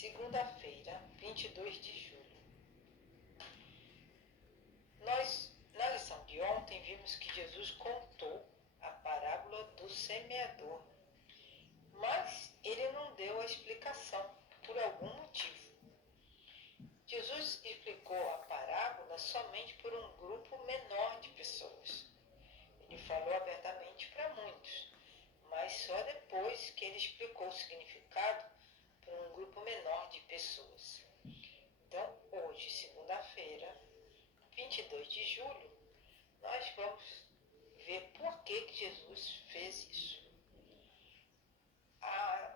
Segunda-feira, 22 de julho. Nós, na lição de ontem, vimos que Jesus contou a parábola do semeador, mas ele não deu a explicação por algum motivo. Jesus explicou a parábola somente por um grupo menor de pessoas. Ele falou abertamente para muitos, mas só depois que ele explicou o significado para um grupo menor de pessoas. Então, hoje, segunda-feira, 22 de julho, nós vamos ver por que Jesus fez isso.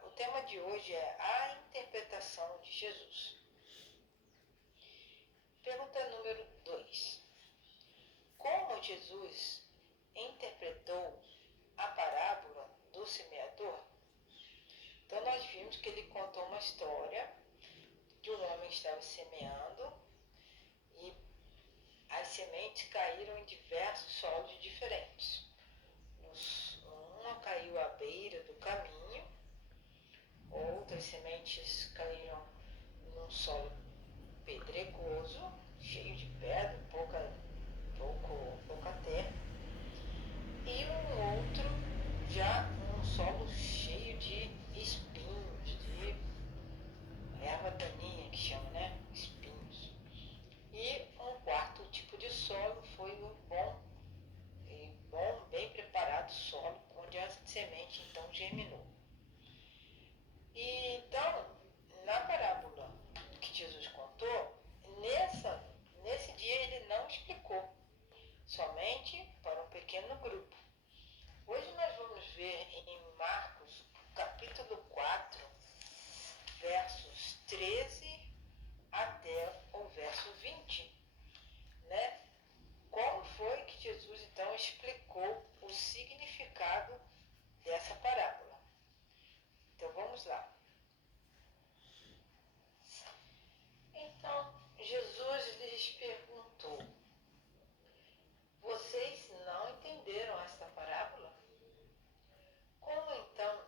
O tema de hoje é a interpretação de Jesus. Pergunta número 2. Como Jesus interpretou a parábola do semeador? Então nós vimos que ele contou uma história de um homem que estava semeando e as sementes caíram em diversos solos diferentes. Uma caiu à beira do caminho, outras sementes caíram num solo pedregoso, cheio de pedra, pouca terra, e um outro já num solo cheio de espinhos, de erva daninha que chama, né? Espinhos. E um quarto tipo de solo foi o bom, bem preparado solo, onde a semente então germinou. E então, na parábola que Jesus contou, nesse dia ele não explicou, somente para um pequeno grupo. Hoje nós vamos ver em Marcos, capítulo 4, versos 13 até o verso 20, né? Como foi que Jesus então explicou o significado dessa parábola? Então vamos lá. Então Jesus lhes perguntou: vocês não entenderam esta parábola? Como então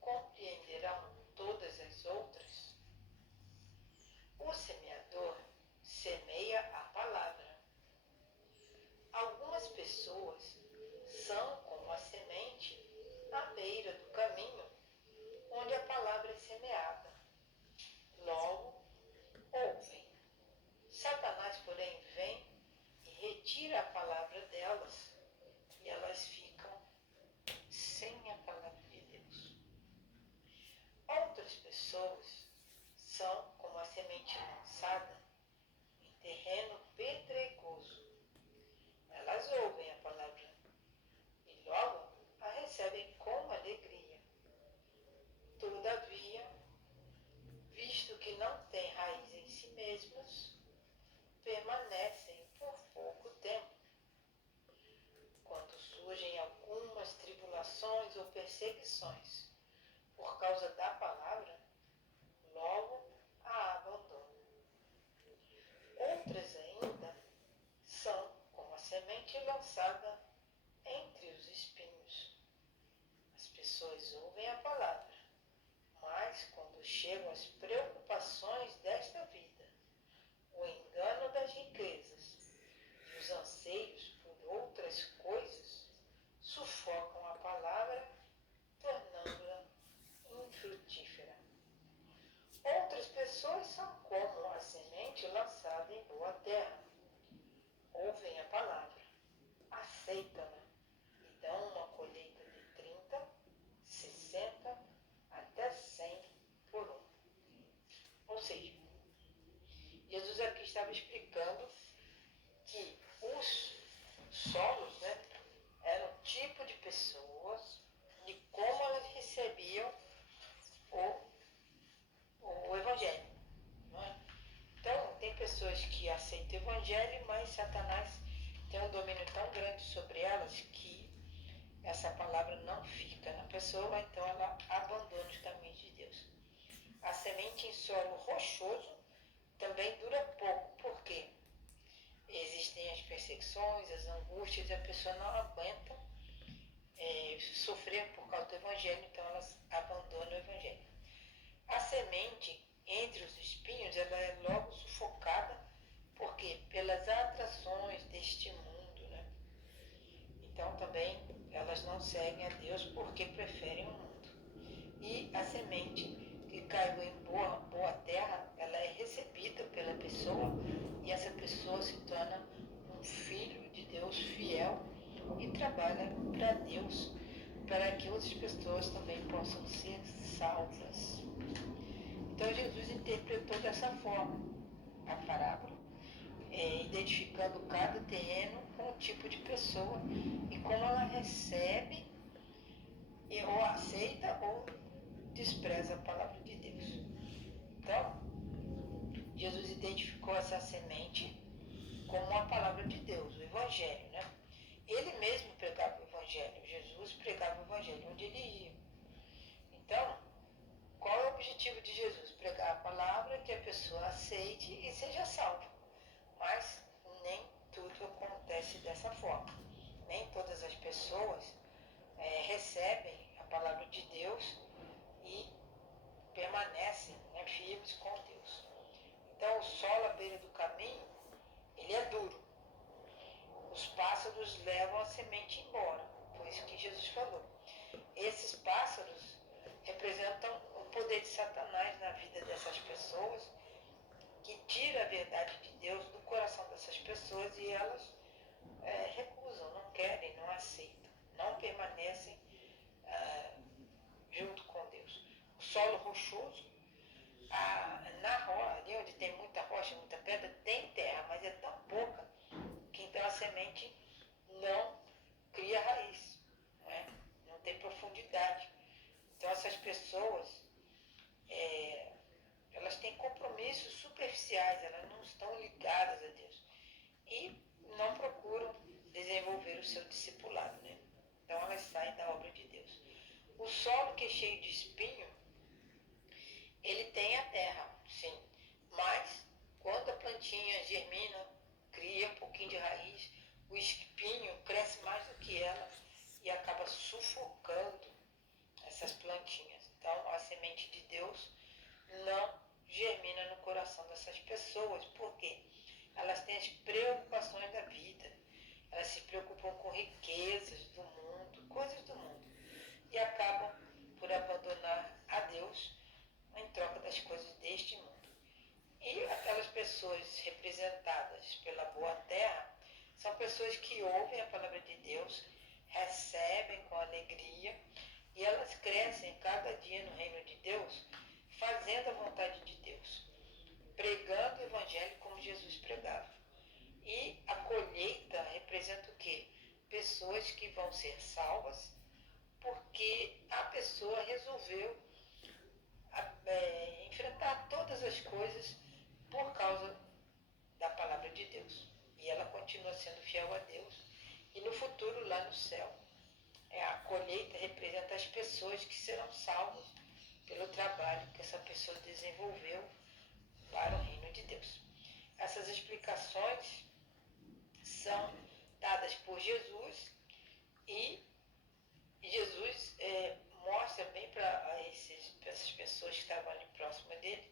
compreenderão todas as outras? O semeador semeia a palavra. Algumas pessoas são como a semente à beira do caminho, onde a palavra é semeada. Logo, ouvem. Satanás, porém, vem e retira a palavra delas, e elas ficam sem a palavra de Deus. Outras pessoas são como a semente lançada em terreno pedregoso. Elas ouvem a palavra e logo a recebem com alegria. Todavia, visto que não têm raiz em si mesmos, permanecem por pouco tempo. Quando surgem algumas tribulações ou perseguições por causa da palavra, logo a abandonam. Outras ainda são como a semente lançada entre os espinhos. As pessoas ouvem a palavra, mas quando chegam as preocupações desta vida, o engano das riquezas e os anseios por outras coisas, sufocam a palavra, tornando-a infrutífera. Outras pessoas são como a semente lançada em boa terra. Ouvem a palavra, aceitam-na e dão uma colheita de 30, 60, até 100 por um. Ou seja, Jesus aqui estava explicando que os solos, né, eram um tipo de pessoas e como elas recebiam o Evangelho. Não é? Então, tem pessoas que aceitam o Evangelho, mas Satanás tem um domínio tão grande sobre elas que essa palavra não fica na pessoa, então ela abandona os caminhos de Deus. A semente em solo rochoso também dura pouco, porque existem as perseguições, as angústias, e a pessoa não aguenta sofrer por causa do Evangelho, então elas abandonam o Evangelho. A semente entre os espinhos, ela é logo sufocada, por quê? Pelas atrações deste mundo, né? Então também elas não seguem a Deus porque preferem o mundo. E a semente que caiu em boa terra, ela é recebida pela pessoa e essa pessoa se torna um filho de Deus fiel e trabalha para Deus, para que outras pessoas também possam ser salvas. Então Jesus interpretou dessa forma a parábola, identificando cada terreno com o tipo de pessoa e como ela recebe ou aceita ou despreza a palavra de Deus. Então, Jesus identificou essa semente como a palavra de Deus, o Evangelho, né? Ele mesmo pregava o Evangelho, Jesus pregava o Evangelho onde ele ia. Então, qual é o objetivo de Jesus? Pregar a palavra, que a pessoa aceite e seja salva. Mas nem tudo acontece dessa forma. Nem todas as pessoas recebem a palavra de Deus e permanecem, né, firmes com Deus. Então o solo à beira do caminho, ele é duro. Os pássaros levam a semente embora. Foi isso que Jesus falou. Esses pássaros representam o poder de Satanás na vida dessas pessoas, que tira a verdade de Deus do coração dessas pessoas e elas recusam, não querem, não aceitam, não permanecem junto com Deus. O solo rochoso, na rocha, ali onde tem muita rocha, muita pedra, tem terra, mas é tão pouca que então a semente não cria raiz, não tem profundidade. Então essas pessoas, elas têm compromissos superficiais, elas não estão ligadas a Deus e não procuram desenvolver o seu discipulado, né? Então elas saem da obra de Deus. O solo que é cheio de espinho, ele tem a terra, sim, mas quando a plantinha germina, cria um pouquinho de raiz, o espinho cresce mais do que ela e acaba sufocando essas plantinhas. Então a semente de Deus não germina no coração dessas pessoas, porque elas têm as preocupações da vida, elas se preocupam com riquezas do mundo, coisas do mundo, e acabam por abandonar a Deus em troca das coisas deste mundo. E aquelas pessoas representadas pela boa terra são pessoas que ouvem a palavra de Deus, recebem com alegria e elas crescem cada dia no reino de Deus, fazendo a vontade de Deus, pregando o Evangelho como Jesus pregava. E a colheita representa o quê? Pessoas que vão ser salvas porque a pessoa resolveu enfrentar todas as coisas por causa da palavra de Deus. E ela continua sendo fiel a Deus. E no futuro, lá no céu, a colheita representa as pessoas que serão salvas pelo trabalho que essa pessoa desenvolveu para o reino de Deus. Essas explicações são dadas por Jesus e Jesus mostra bem para essas pessoas que estavam ali próximas dele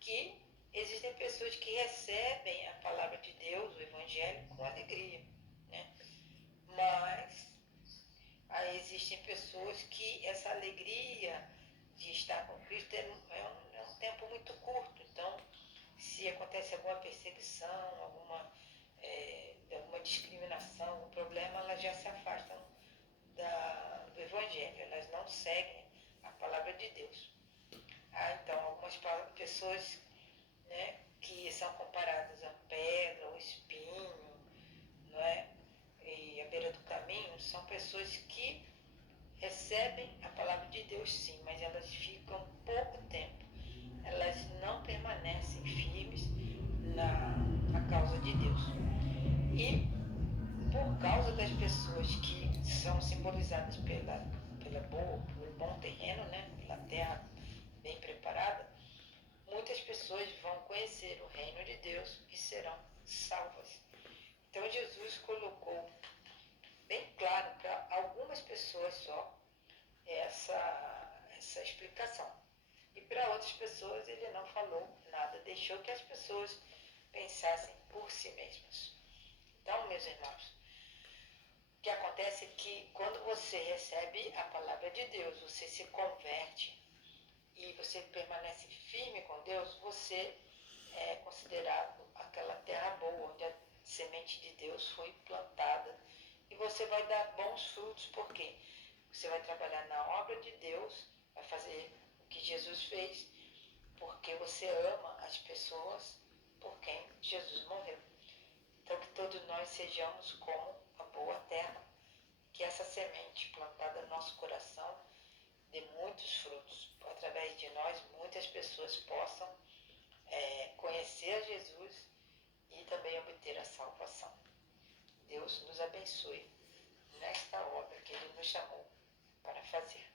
que existem pessoas que recebem a palavra de Deus, o Evangelho, com alegria, né? Mas existem pessoas que essa alegria de estar com Cristo é um tempo muito curto. Então, se acontece alguma perseguição, alguma discriminação, algum problema, elas já se afastam do Evangelho, elas não seguem a palavra de Deus. Então, algumas pessoas, né, que são comparadas a pedra, ou espinho, não é? E à beira do caminho, são pessoas que recebem a palavra de Deus, sim, mas elas ficam pouco tempo. Elas não permanecem firmes na causa de Deus. E por causa das pessoas que são simbolizadas pelo bom terreno, né, pela terra bem preparada, muitas pessoas vão conhecer o reino de Deus e serão salvas. Então Jesus colocou bem claro para algumas pessoas só essa explicação. E para outras pessoas ele não falou nada, deixou que as pessoas pensassem por si mesmas. Então, meus irmãos, o que acontece é que quando você recebe a palavra de Deus, você se converte e você permanece firme com Deus, você é considerado aquela terra boa, onde a semente de Deus foi plantada. E você vai dar bons frutos, porque você vai trabalhar na obra de Deus, vai fazer o que Jesus fez, porque você ama as pessoas por quem Jesus morreu. Então que todos nós sejamos como a boa terra, que essa semente plantada no nosso coração dê muitos frutos. Através de nós, muitas pessoas possam conhecer a Jesus e também obter a salvação. Deus nos abençoe nesta obra que Ele nos chamou para fazer.